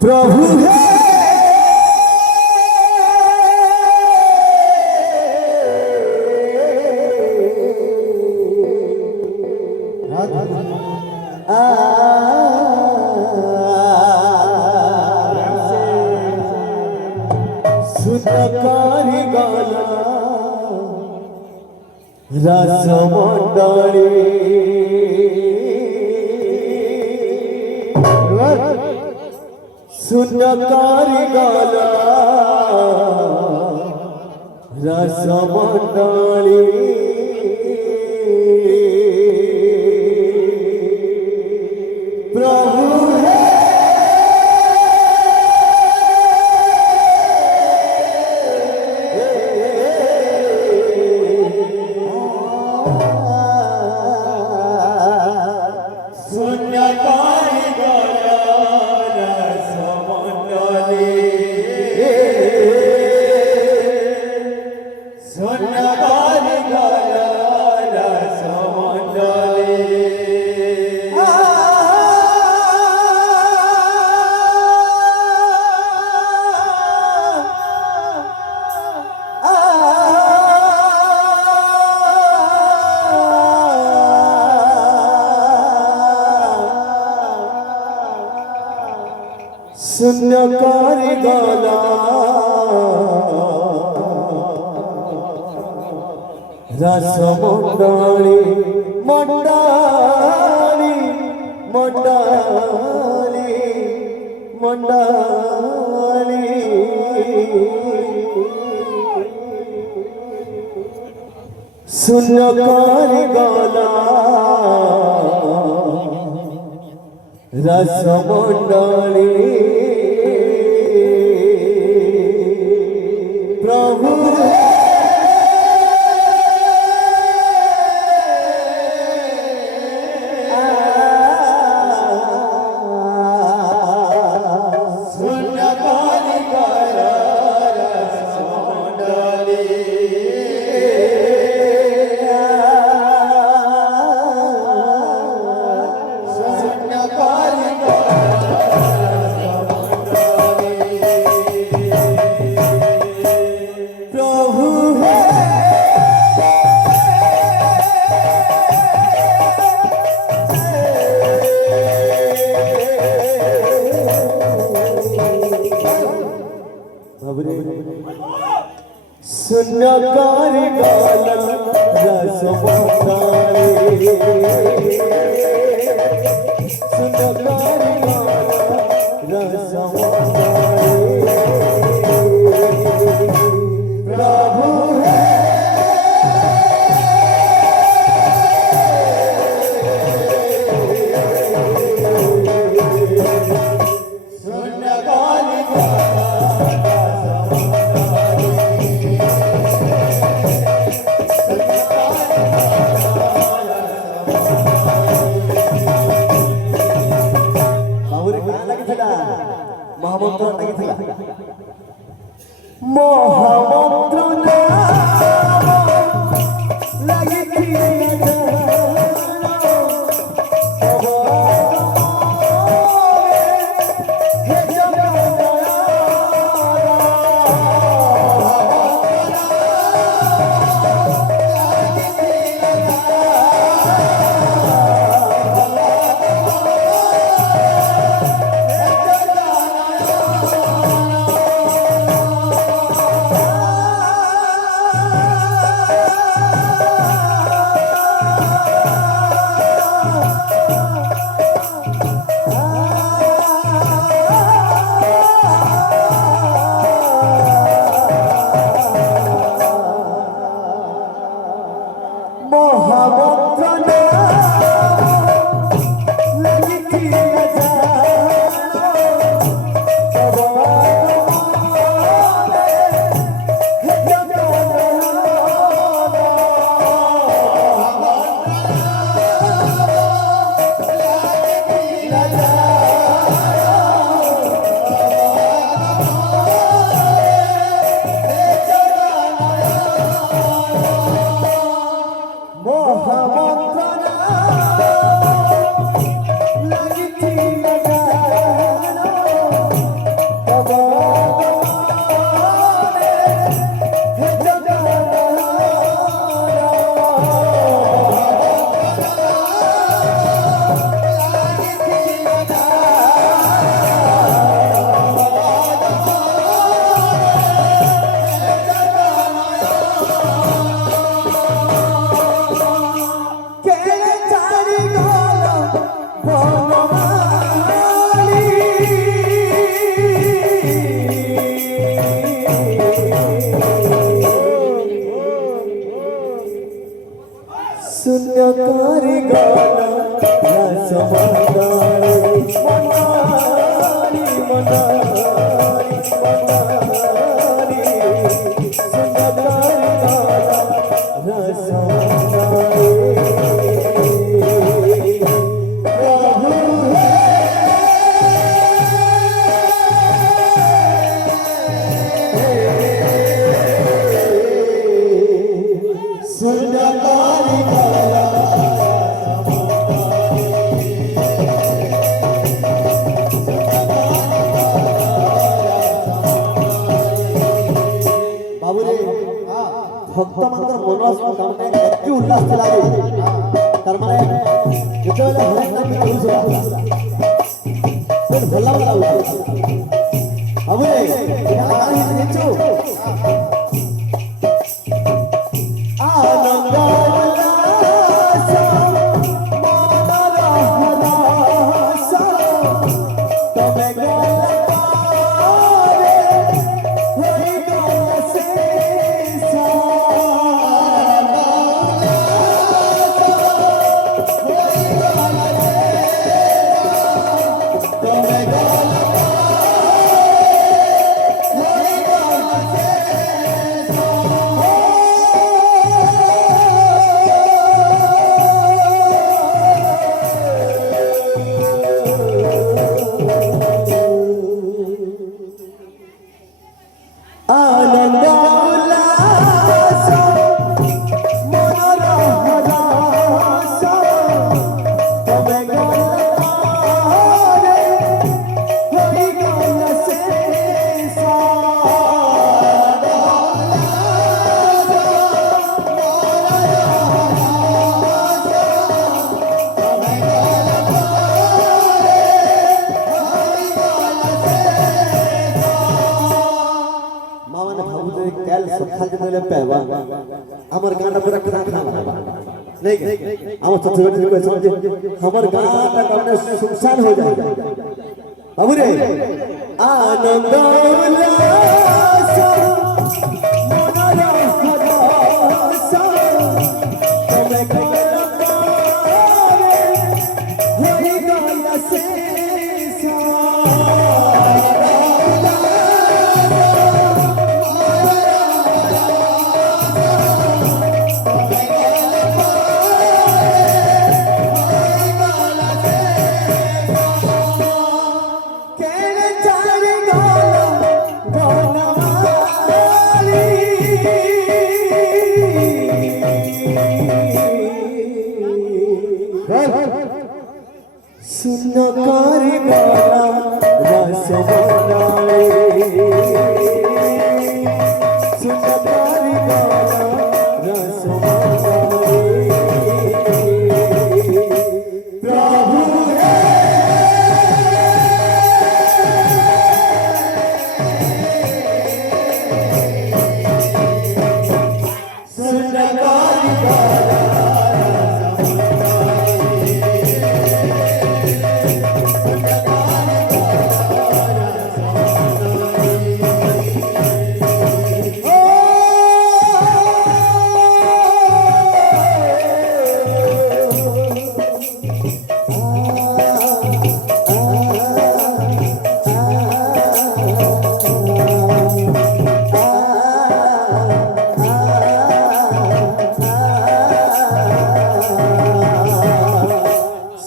प्रभु है सुतकारी गाला रसमंडली सुतकारी गाला रसमंडली प्रभु सुन्नकारी गाला रसमंडली मंडली मंडली मंडली सुन्नकारी गाला रसमंडली प्रभु सुन्नकारी गाला रसमंडली सुन्नकारी गाला रसमंडली प्रभु है सुन्नकारी महामंत्र महामंत्र शून्यकारी गाना रसमंदारी मनारी मनारी मनारी शून्यकारी गाना रसमंदारी शून्यकारी ভক্তমানଙ୍କର ମନ ତାମାନେ ଏତେ ଉଲ୍ଲାସ ଥିଲା ତାର ମାନେ ଯେତେବେଳେ ହରେକ ନାମୀ କରୁଥିଲା ବହୁତ ଭଲ ଲାଗୁଥିଲା ବାବୁରେ ଏହା କାହିଁ ଜାଣିଛୁ ଆନନ୍ଦ ଉଲ୍ଲାସ ମନର ହଲାସ ତମେ ଗଲା ପାରେ ହୋଇଗଲା ଶେଷ आनंद उल्लास मनर हलास तमे गलारे होइगला शेष माने भाबुते काल सखा दिले पेवा हमर गाना पूरा खाना खाना नहीं हम छत्तीसगढ़ को समझे हमर गाना कने सुनसान हो जाए बाबूरे आनंद उल्लास मनर हलास तमे गलारे होइगला शेष शून्यकारी गाना रसमंदारी शून्यकारी गाना रसमंदारी प्रभु है शून्यकारी गाना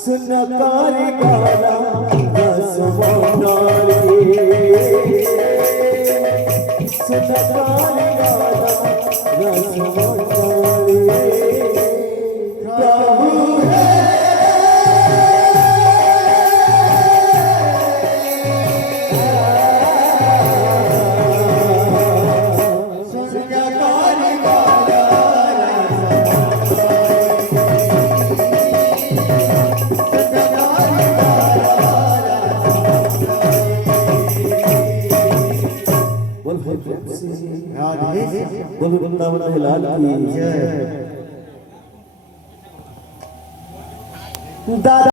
शून्यकारी गाना रसमंदारी शून्यकारी गाना रसमंदारी प्रभु है शून्यकारी गाना बोल वृंदावन लाल की जय।